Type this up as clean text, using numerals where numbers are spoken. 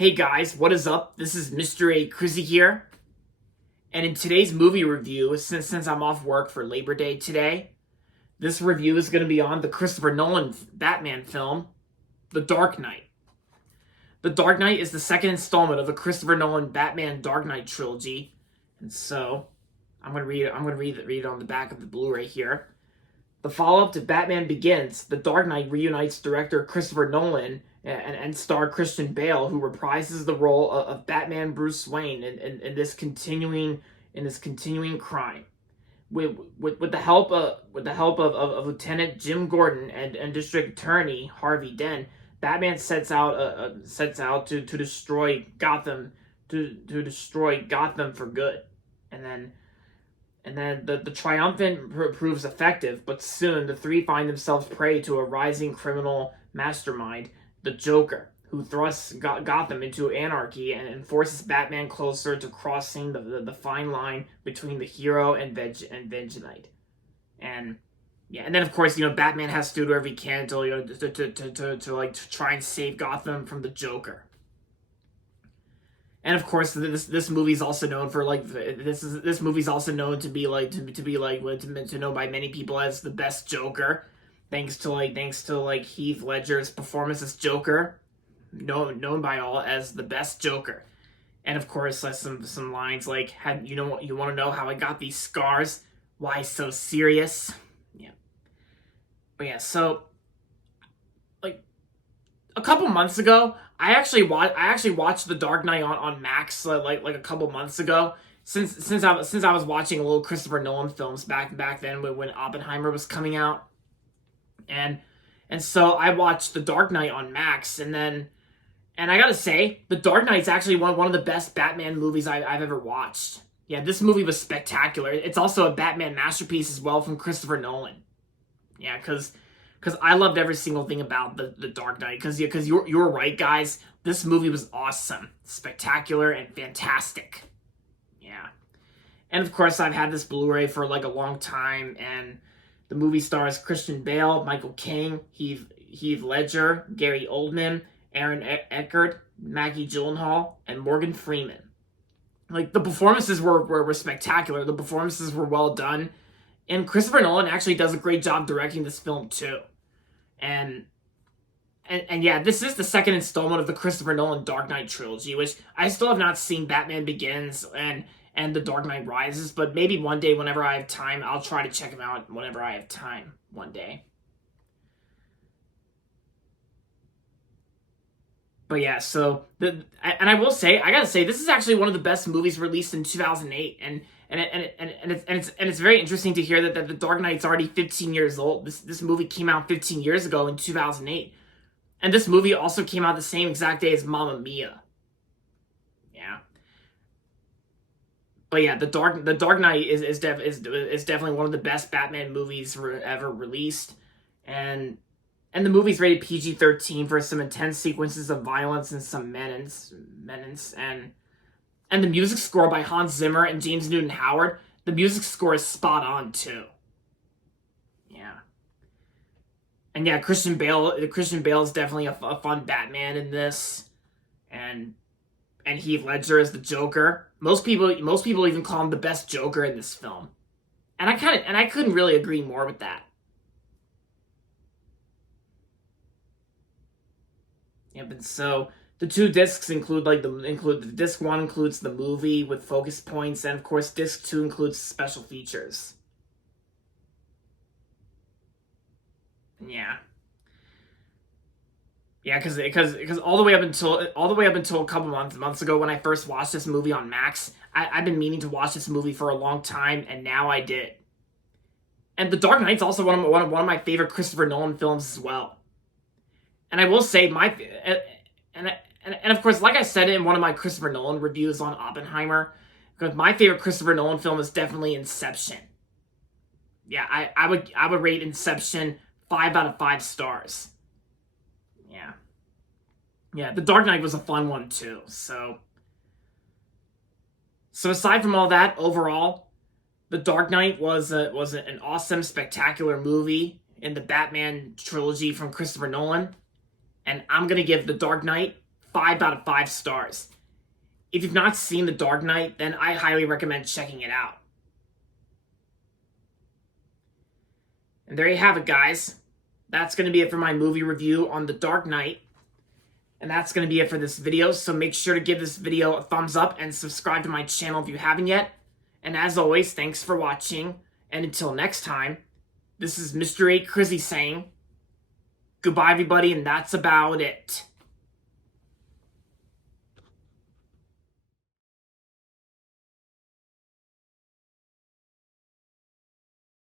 Hey guys, what is up? This is Mr. A. Crizzy here. And in today's movie review, since I'm off work for Labor Day today, this review is going to be on the Christopher Nolan Batman film, The Dark Knight. The Dark Knight is the second installment of the Christopher Nolan Batman Dark Knight trilogy. And so, I'm going to read it on the back of the Blu-ray here. The follow-up to Batman Begins, The Dark Knight reunites director Christopher Nolan and star Christian Bale, who reprises the role of Batman Bruce Wayne in this continuing crime. With the help of Lieutenant Jim Gordon and District Attorney Harvey Dent, Batman sets out to destroy Gotham for good, and then the triumphant proves effective, but soon the three find themselves prey to a rising criminal mastermind, the Joker, who thrusts Gotham into anarchy and forces Batman closer to crossing the fine line between the hero and Vengeance. And yeah, and then of course, Batman has to do whatever he can to try and save Gotham from the Joker. And of course, this movie's also known for this movie's also known to be known by many people as the best Joker, thanks to Heath Ledger's performance as Joker, known by all as the best Joker. And of course, some lines like, you want to know how I got these scars? Why so serious? Yeah, but yeah, so a couple months ago, I actually watched The Dark Knight on Max like a couple months ago. Since I was watching a little Christopher Nolan films back then when Oppenheimer was coming out, and so I watched The Dark Knight on Max, and I gotta say, The Dark Knight's actually one of the best Batman movies I've ever watched. Yeah, this movie was spectacular. It's also a Batman masterpiece as well from Christopher Nolan. Yeah, because I loved every single thing about the Dark Knight. Because you're right, guys. This movie was awesome, spectacular, and fantastic. Yeah, and of course I've had this Blu-ray for a long time, and the movie stars Christian Bale, Michael Caine, Heath Ledger, Gary Oldman, Aaron Eckhart, Maggie Gyllenhaal, and Morgan Freeman. The performances were spectacular. The performances were well done. And Christopher Nolan actually does a great job directing this film too. And yeah, this is the second installment of the Christopher Nolan Dark Knight trilogy, which I still have not seen Batman Begins and The Dark Knight Rises, but maybe one day whenever I have time, I'll try to check them out whenever I have time one day. But yeah, so I will say, I gotta say, this is actually one of the best movies released in 2008, and it's very interesting to hear that The Dark Knight's already 15 years old. This movie came out 15 years ago in 2008, and this movie also came out the same exact day as Mamma Mia. Yeah, but yeah, The Dark Knight is definitely one of the best Batman movies ever released, and the movie's rated PG-13 for some intense sequences of violence and some menace, and the music score by Hans Zimmer and James Newton Howard, the music score is spot on too. Yeah. And yeah, Christian Bale is definitely a fun Batman in this, and Heath Ledger is the Joker. Most people even call him the best Joker in this film, and I couldn't really agree more with that. Yeah, but so the two discs include disc 1 includes the movie with focus points, and of course disc 2 includes special features. Yeah. Yeah, because all the way up until a couple months ago when I first watched this movie on Max, I've been meaning to watch this movie for a long time, and now I did. And The Dark Knight's also one of my favorite Christopher Nolan films as well. And I will say and of course, like I said in one of my Christopher Nolan reviews on Oppenheimer, because my favorite Christopher Nolan film is definitely Inception. Yeah, I would rate Inception 5 out of 5 stars. Yeah. Yeah, The Dark Knight was a fun one too. So aside from all that, overall, The Dark Knight was an awesome, spectacular movie in the Batman trilogy from Christopher Nolan. And I'm going to give The Dark Knight 5 out of 5 stars. If you've not seen The Dark Knight, then I highly recommend checking it out. And there you have it, guys. That's going to be it for my movie review on The Dark Knight. And that's going to be it for this video. So make sure to give this video a thumbs up and subscribe to my channel if you haven't yet. And as always, thanks for watching. And until next time, this is Mr. 8 Crizzy saying goodbye, everybody, and that's about it.